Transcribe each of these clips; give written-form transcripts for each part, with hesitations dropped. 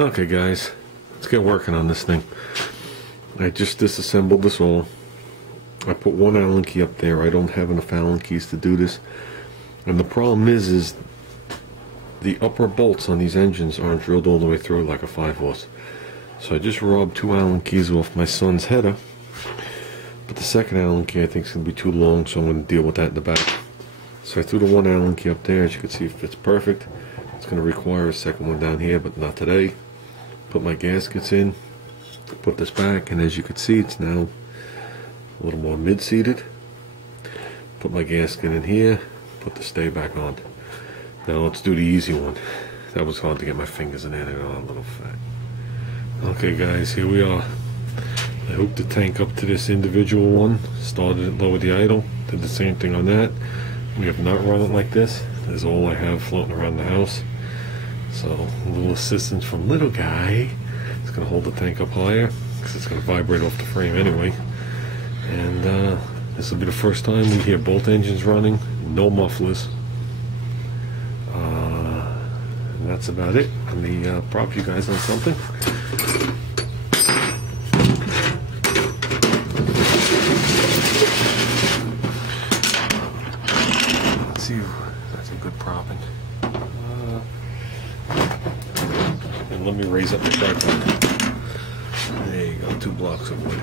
Okay guys, let's get working on this thing. I just disassembled this all. I put one Allen key up there. I don't have enough Allen keys to do this. And the problem is the upper bolts on these engines aren't drilled all the way through like a 5-horse. So I just robbed 2 Allen keys off my son's header. But the second Allen key I think is going to be too long, so I'm going to deal with that in the back. So I threw the one Allen key up there. As you can see, it fits perfect. It's going to require a second one down here, but not today. Put my gaskets in, put this back, and as you can see, it's now a little more mid-seated. Put my gasket in here, put the stay back on. Now let's do the easy one. That was hard to get my fingers in there, they got a little fat. Okay guys, here we are. I hooked the tank up to this individual one, started it low with the idle, did the same thing on that. We have not run it like this. This is all I have floating around the house. So a little assistance from little guy. It's going to hold the tank up higher because it's going to vibrate off the frame anyway. And this will be the first time we hear both engines running, no mufflers. And that's about it. Let me prop you guys on something. Let's see if that's a good propping. And let me raise up the tripod. There you go, 2 blocks of wood.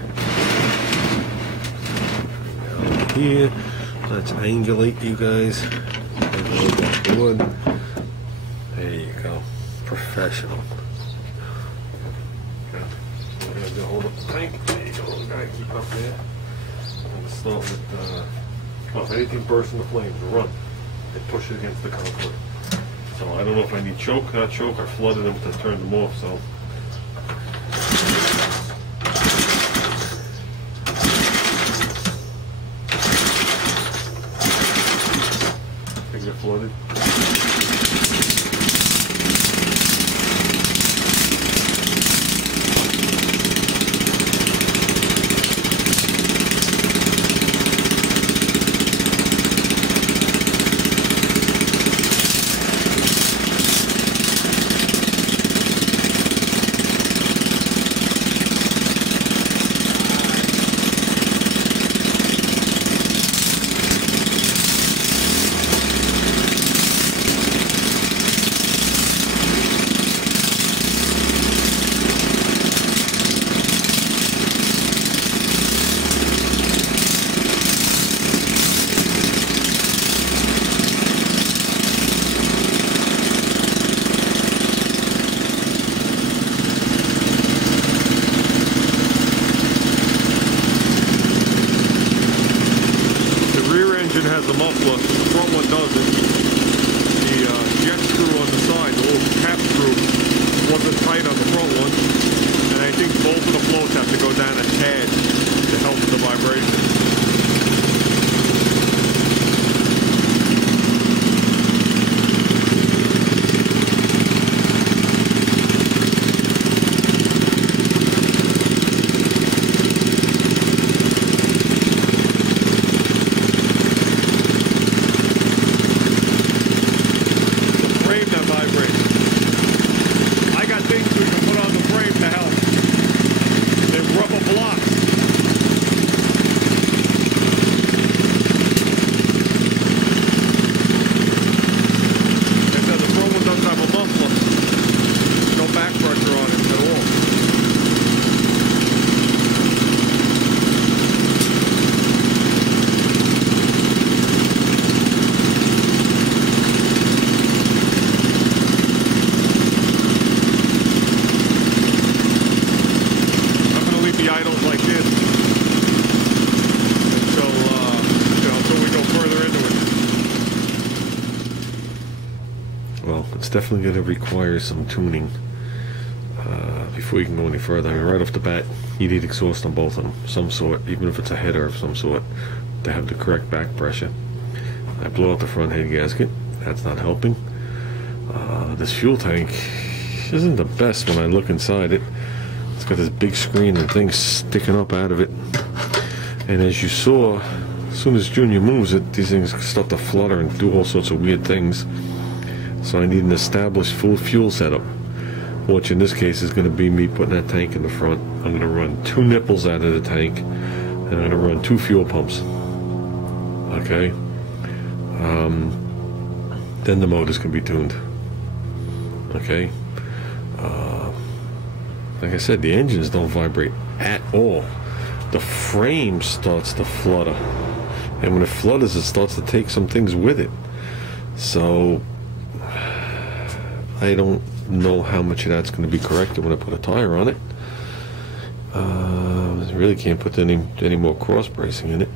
Now here, let's angulate you guys. The wood. There you go, professional. We're going to hold up the tank. There you go, little guy, keep it up there. I'm going to start with, if anything bursts in the flames, run and push it against the concrete. So I don't know if I need choke, not choke. I flooded them to turn them off, so. I think they're flooded. Has a muffler, the front one doesn't. The jet screw on the side, the little cap screw, wasn't tight on the front one, and I think both of the floats have to go down a tad to help with the vibration. Well, it's definitely going to require some tuning before you can go any further. I mean, right off the bat, you need exhaust on both of them, some sort, even if it's a header of some sort, to have the correct back pressure. I blew out the front head gasket. That's not helping. This fuel tank isn't the best when I look inside it. It's got this big screen and things sticking up out of it. And as you saw, as soon as Junior moves it, these things start to flutter and do all sorts of weird things. So I need an established full fuel setup. which in this case is going to be me putting that tank in the front. I'm going to run 2 nipples out of the tank, and I'm going to run 2 fuel pumps. Okay. Then the motors can be tuned. Okay. Like I said, the engines don't vibrate at all. The frame starts to flutter, and when it flutters, it starts to take some things with it. So I don't know how much of that's going to be corrected when I put a tire on it. I really can't put any more cross bracing in it,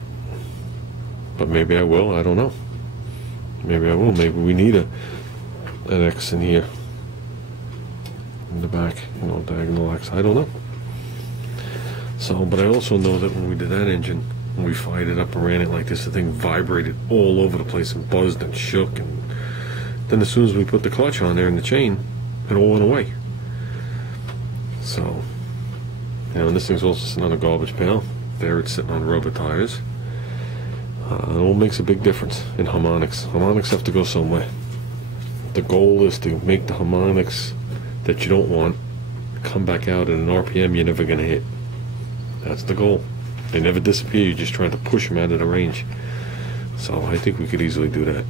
but maybe I will. I don't know. Maybe I will. Maybe we need an X in here in the back, you know, diagonal X. I don't know. So, but I also know that when we did that engine, when we fired it up and ran it like this, the thing vibrated all over the place and buzzed and shook. And then as soon as we put the clutch on there and the chain, it all went away. So, you know, and this thing's also sitting on a garbage pail. There it's sitting on rubber tires. It all makes a big difference in harmonics. Harmonics have to go somewhere. The goal is to make the harmonics that you don't want come back out at an RPM you're never going to hit. That's the goal. They never disappear. You're just trying to push them out of the range. So I think we could easily do that.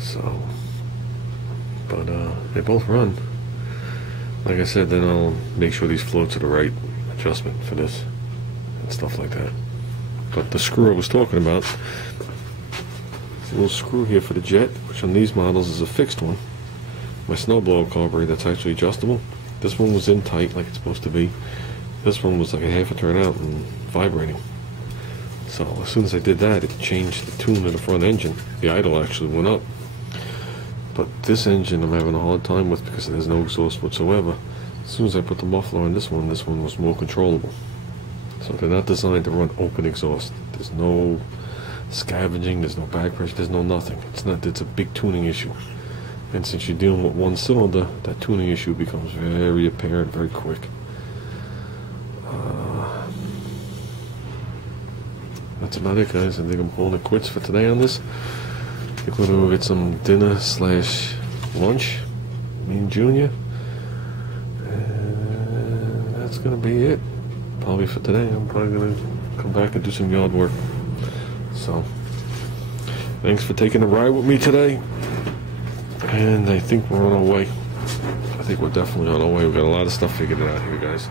So, but they both run. Like I said, then I'll make sure these floats are the right adjustment for this and stuff like that. But the screw I was talking about, a little screw here for the jet, which on these models is a fixed one. My snowblower carburetor, that's actually adjustable. This one was in tight like it's supposed to be. This one was like a half a turn out and vibrating. So as soon as I did that, it changed the tune of the front engine. The idle actually went up. But this engine I'm having a hard time with because there's no exhaust whatsoever. As soon as I put the muffler on this one was more controllable. So they're not designed to run open exhaust. There's no scavenging, there's no back pressure, there's no nothing. It's a big tuning issue. And since you're dealing with one cylinder, that tuning issue becomes very apparent very quick. That's about it, guys. I think I'm calling it quits for today on this. I think we're going to go get some dinner / lunch, me and Junior. And that's going to be it. Probably for today. I'm probably going to come back and do some yard work. So, thanks for taking a ride with me today. And I think we're on our way. I think we're definitely on our way. We've got a lot of stuff figured out here, guys.